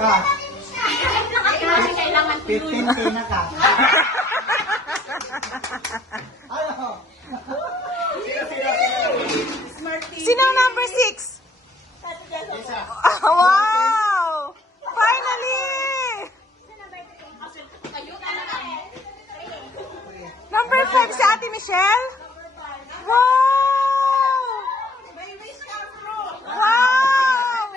ka. 15 na ka. Ano? Sino ang number 6? Wow! Finally! Number 5 si Ate Michelle? Wow! Wow!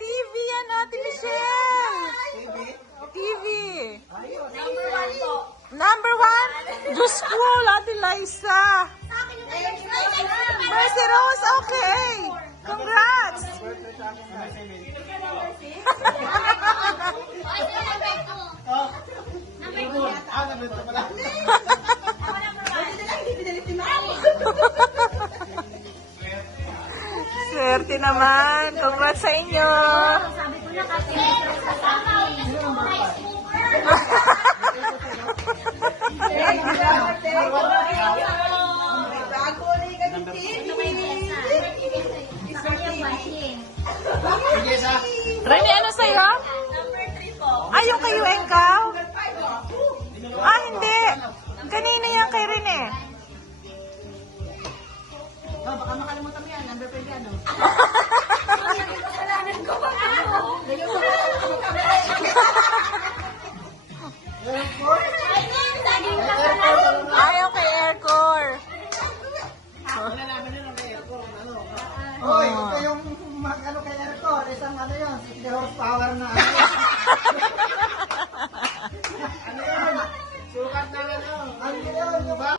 TV yan, Ate Michelle! TV! Number 1? Diyos ko, Ate Liza! Mercy Rose, okay! Congrats! Swerte naman! Congrats sa inyo! Sabi ko na kasi sasama. Rene, ano sa'yo? Ay, yung kay Yuengkaw? Ah, hindi. Kanina yan kay Rene. Baka makalimutan mo yan. Number 5 yan. Ay, okay, Aircore. Wala namin yun ang kay Aircon. Hoy, ito yung ano kay Aircon. Isang ano yun, 60 horsepower na ano.